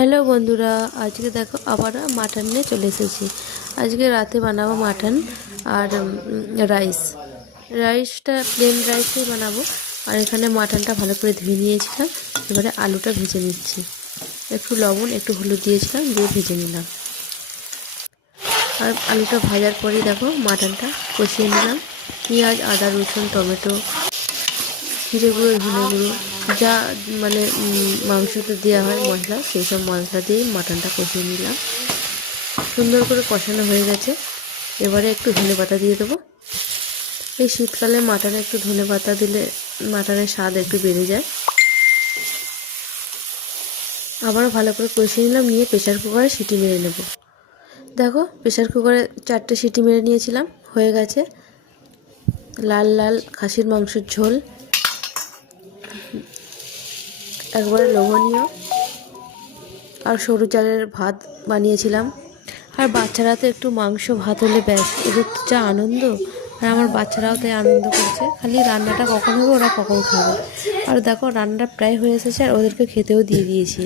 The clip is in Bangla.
হ্যালো বন্ধুরা, আজকে দেখো আবার মাটন নিয়ে চলে এসেছি। আজকে রাতে বানাবো মাটন আর রাইসটা প্লেন রাইসই বানাবো। আর এখানে মাটনটা ভালো করে ধুয়ে নিয়েছিলাম। এবারে আলুটা ভেজে নিচ্ছি, একটু লবণ একটু হলুদ দিয়েছিলাম, দিয়ে ভেজে নিলাম। আর আলুটা ভাজার পরেই দেখো মাটনটা কষিয়ে নিলাম। পেঁয়াজ, আদা, রসুন, টমেটো, জিরে গুঁড়ো, ধনে গুঁড়ো, যা মানে মাংসতে দেওয়া হয় মশলা, সেই সব মশলা দিয়ে মাটনটা কষিয়ে নিলাম। সুন্দর করে কষানো হয়ে গেছে। এবারে একটু ধনে পাতা দিয়ে দেবো। এই শীতকালে মাটনে একটু ধনে পাতা দিলে মাটনের স্বাদ একটু বেড়ে যায়। আবারও ভালো করে কষিয়ে নিলাম, নিয়ে প্রেসার কুকারে সিটি মেরে নেব। দেখো প্রেসার কুকারে 4টে সিটি মেরে নিয়েছিলাম, হয়ে গেছে। লাল লাল খাসির মাংসের ঝোল, একবারে লোভনীয়। আর সরু চালের ভাত বানিয়েছিলাম। আর বাচ্চারা তো একটু মাংস ভাত হলে ব্যাস, ওদের তো যা আনন্দ। আর আমার বাচ্চারাও তাই আনন্দ করছে, খালি রান্নাটা কখন হবে ওরা কখন খাবে। আর দেখো রান্নাটা প্রায় হয়ে এসেছে, আর ওদেরকে খেতেও দিয়ে দিয়েছি।